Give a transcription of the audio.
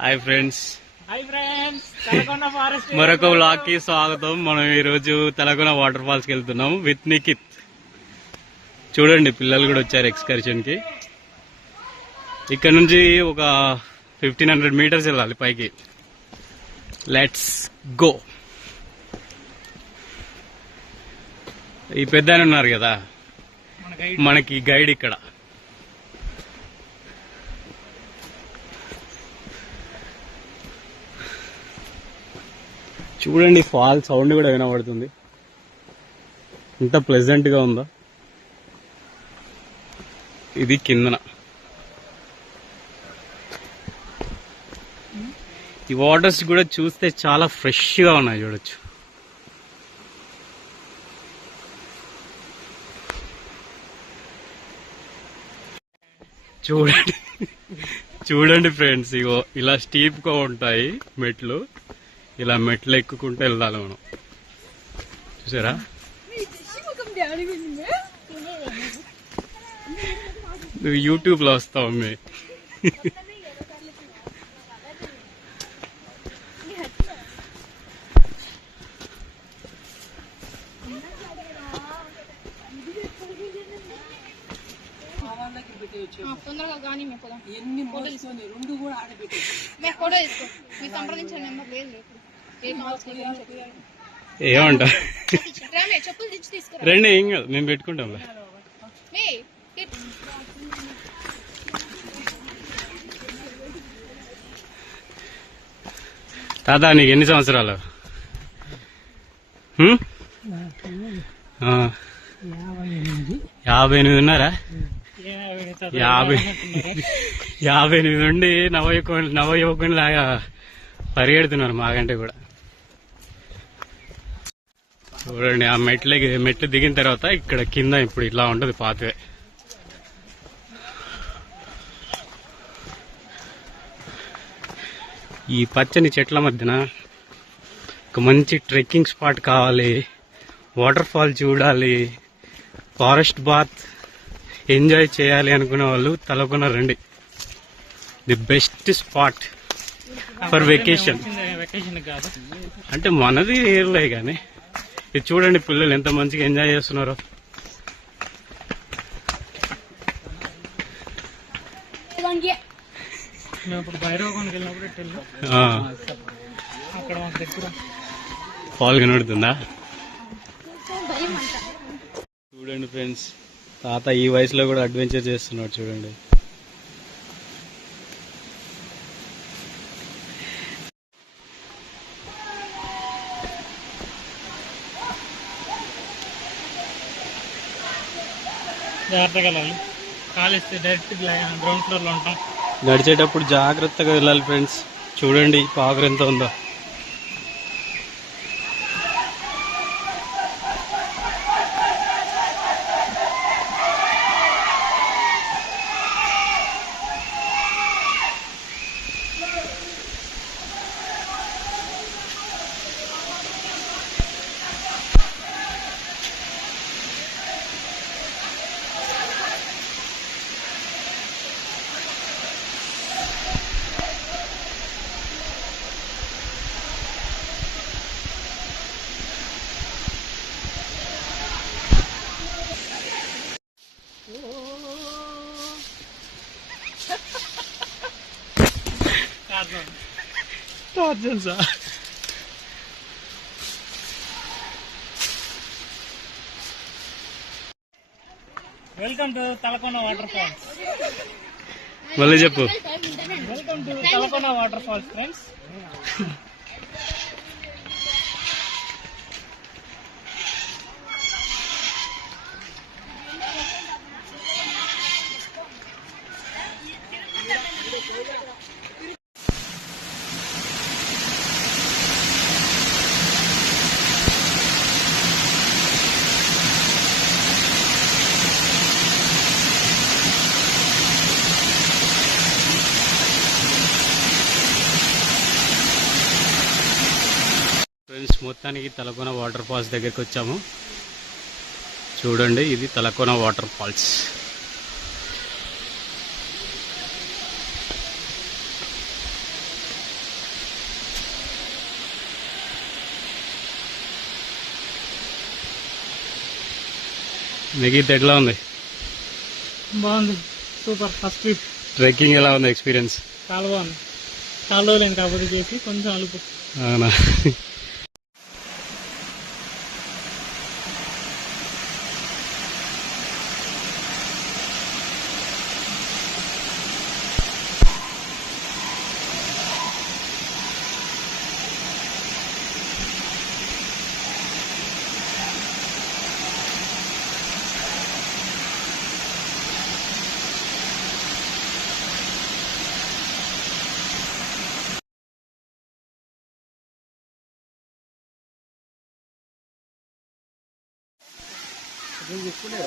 Hi friends hi friends Talakonda forest మరొక వ్లాగ్కి స్వాగతం. మనం ఈ రోజు తెలంగాణ వాటర్ ఫాల్స్కి వెళ్తున్నాం. విత్ నికిత్ చూడండి పిల్లలు కూడా వచ్చారు ఎక్స్కర్షన్కి. ఇక్కడ నుంచి ఒక ఫిఫ్టీన్ హండ్రెడ్ మీటర్స్ వెళ్ళాలి పైకి. లెట్స్ గో ఈ పెద్ద ఉన్నారు కదా. మనకి గైడ్ ఇక్కడ. చూడండి ఫాల్ సౌండ్ కూడా వినబడుతుంది. ఎంత ప్లెజెంట్గా ఉందా? ఇది కిందన. ఈ వాటర్స్ కూడా చూస్తే చాలా ఫ్రెష్గా ఉన్నాయి చూడొచ్చు. చూడండి. చూడండి ఫ్రెండ్స్ ఇగో ఇలా స్టీప్గా ఉంటాయి మెట్లు. ఇలా మెట్లు ఎక్కుకుంటూ వెళ్ళాలి మనం. చూసారా? నువ్వు యూట్యూబ్లో వస్తావు అమ్మే. తొందరగా కానీ మేము ఎన్ని మోసుకొని రెండు కూడా ఆడబెట్టి. మేము ఫోటో తీసుకో. మీరు సంప్రదించిన నెంబర్ లేదు. కావాల్సిన ఏమంట? రండి ఏం కాదు మేము పెట్టుకుంటాంలే. ఇట్. తాత నీకు ఎన్ని సంవత్సరాలు? యాభై ఎనిమిది ఉన్నారా? యాభై యాభై ఎనిమిది నుండి నవయువ నవయువకుని లాగా పరిగెడుతున్నారు మాకంటే కూడా. చూడండి ఆ మెట్లకి మెట్లు దిగిన తర్వాత ఇక్కడ కింద ఇప్పుడు ఇట్లా ఉంటుంది పాతవే ఈ పచ్చని చెట్ల మధ్యన ఒక మంచి ట్రెక్కింగ్ స్పాట్ కావాలి. వాటర్ ఫాల్ చూడాలి. ఫారెస్ట్ బాత్ ఎంజాయ్ చేయాలి అనుకునే వాళ్ళు తలకొన రండి. The best spot for vacation అంటే మనది ఏర్లే కానీ ఇది చూడండి పిల్లలు ఎంత మంచిగా ఎంజాయ్ చేస్తున్నారో. మేము ఫాల్ కనబడుతుందా? చూడండి ఫ్రెండ్స్ తాత ఈ వయసులో కూడా అడ్వెంచర్ చేస్తున్నాడు చూడండి. జాగ్రత్తగా వెళ్ళాలి. కాలేస్తే డైరెక్ట్ గ్రౌండ్ ఫ్లోర్లో ఉంటాం. నడిచేటప్పుడు జాగ్రత్తగా వెళ్ళాలి ఫ్రెండ్స్ చూడండి పాకర్ ఎంత ఉందో. తెలుసా welcome to Talakonda water falls మళ్ళీ చెప్పు. Welcome to Talakonda water falls friends friends మొత్తానికి తలకోన వాటర్ ఫాల్స్ దగ్గరికి వచ్చాము. చూడండి ఇది తలకోన వాటర్ ఫాల్స్. మిగతా ఎట్లా ఉంది? బాగుంది. సూపర్. First trip. ట్రెక్కింగ్ ఎలా ఉంది ఎక్స్పీరియన్స్? చాలా బాగుంది. చాలా రోజులు కాకపోతే చేసి కొంచెం అలుపు. అవునా? చెప్పులే